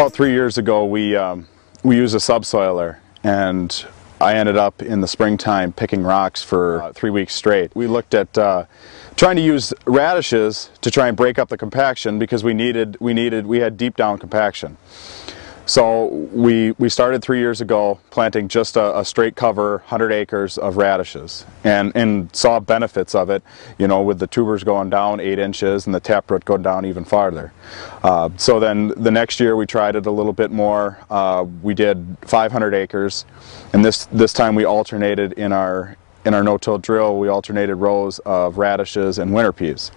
About 3 years ago, we used a subsoiler, and I ended up in the springtime picking rocks for 3 weeks straight. We looked at trying to use radishes to try and break up the compaction because we had deep down compaction. So we started 3 years ago planting just a straight cover 100 acres of radishes and saw benefits of it, you know, with the tubers going down 8 inches and the taproot going down even farther. So then the next year we tried it a little bit more. We did 500 acres, and this time we alternated in our no-till drill. We alternated rows of radishes and winter peas.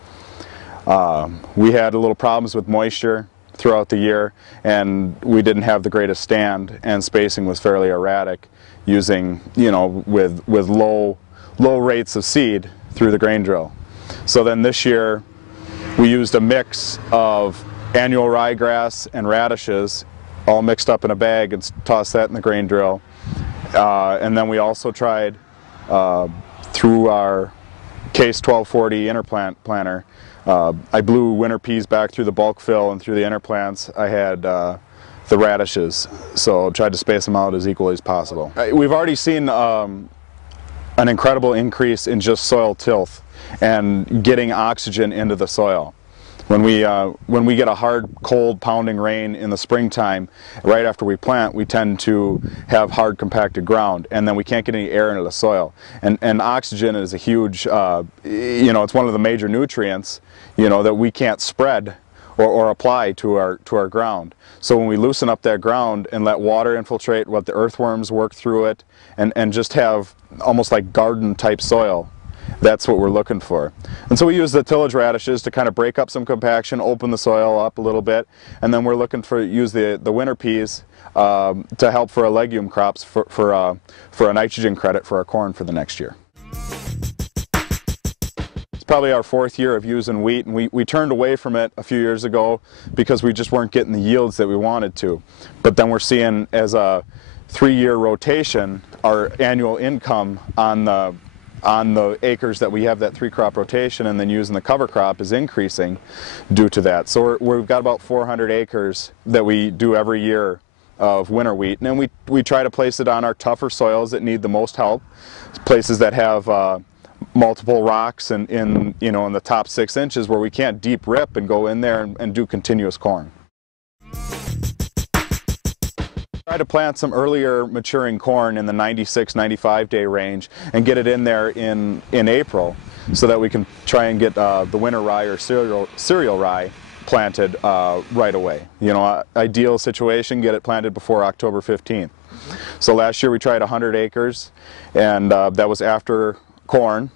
We had a little problems with moisture throughout the year, and we didn't have the greatest stand, and spacing was fairly erratic, using, you know, with low rates of seed through the grain drill. So then this year we used a mix of annual ryegrass and radishes all mixed up in a bag and tossed that in the grain drill. And then we also tried through our Case 1240 interplant planter. I blew winter peas back through the bulk fill, and through the interplants I had the radishes, so tried to space them out as equally as possible. We've already seen an incredible increase in just soil tilth and getting oxygen into the soil. When we get a hard, cold, pounding rain in the springtime, right after we plant, we tend to have hard, compacted ground, and then we can't get any air into the soil. And oxygen is a huge, you know, it's one of the major nutrients, you know, that we can't spread or apply to our ground. So when we loosen up that ground and let water infiltrate, let the earthworms work through it, and just have almost like garden-type soil, that's what we're looking for. And so we use the tillage radishes to kind of break up some compaction, open the soil up a little bit, and then we're looking for use the winter peas to help for our legume crops for a nitrogen credit for our corn for the next year. It's probably our 4th year of using wheat, and we turned away from it a few years ago because we just weren't getting the yields that we wanted to. But then we're seeing, as a 3-year rotation, our annual income on the acres that we have that 3-crop rotation and then using the cover crop is increasing due to that. So we've got about 400 acres that we do every year of winter wheat, and then we try to place it on our tougher soils that need the most help, places that have multiple rocks and in the top 6 inches where we can't deep rip and go in there and do continuous corn. Try to plant some earlier maturing corn in the 96-95 day range and get it in there in April, so that we can try and get the winter rye or cereal rye planted right away. You know, ideal situation, get it planted before October 15th. So last year we tried 100 acres, and that was after corn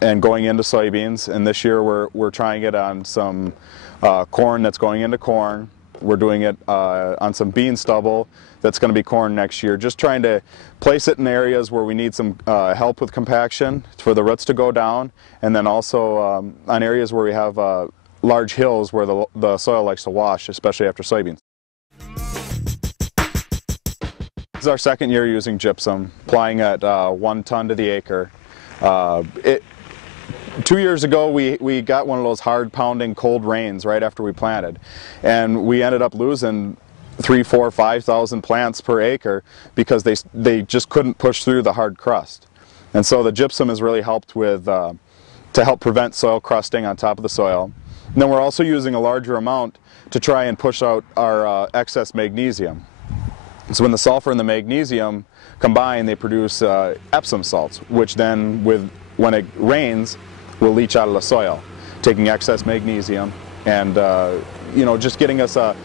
and going into soybeans, and this year we're trying it on some corn that's going into corn. We're doing it on some bean stubble that's going to be corn next year. Just trying to place it in areas where we need some help with compaction for the roots to go down, and then also on areas where we have large hills where the soil likes to wash, especially after soybeans. This is our 2nd year using gypsum, applying at 1 ton to the acre. 2 years ago we got one of those hard pounding cold rains right after we planted, and we ended up losing 3,000, 4,000, 5,000 plants per acre because they just couldn't push through the hard crust. And so the gypsum has really helped with to help prevent soil crusting on top of the soil. And then we're also using a larger amount to try and push out our excess magnesium. So when the sulfur and the magnesium combine, they produce Epsom salts, which then when it rains will leach out of the soil, taking excess magnesium and you know, just getting us an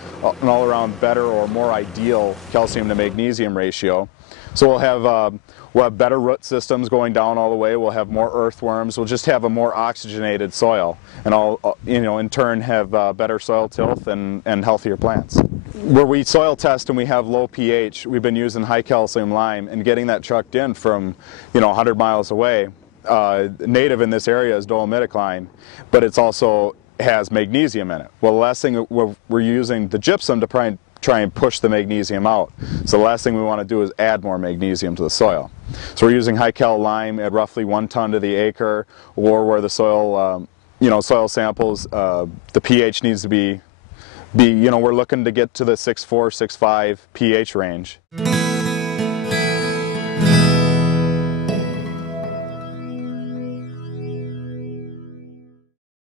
all-around better or more ideal calcium to magnesium ratio. So we'll have better root systems going down all the way. We'll have more earthworms. We'll just have a more oxygenated soil, and in turn have better soil tilth and healthier plants. Where we soil test and we have low pH, we've been using high calcium lime and getting that trucked in from 100 miles away. Native in this area is dolomitic lime, but it's also has magnesium in it. Well, the last thing we're using the gypsum to try and push the magnesium out. So the last thing we want to do is add more magnesium to the soil. So we're using high cal lime at roughly 1 ton to the acre, or where the soil, soil samples, the pH needs to be we're looking to get to the 6.4, 6.5 pH range.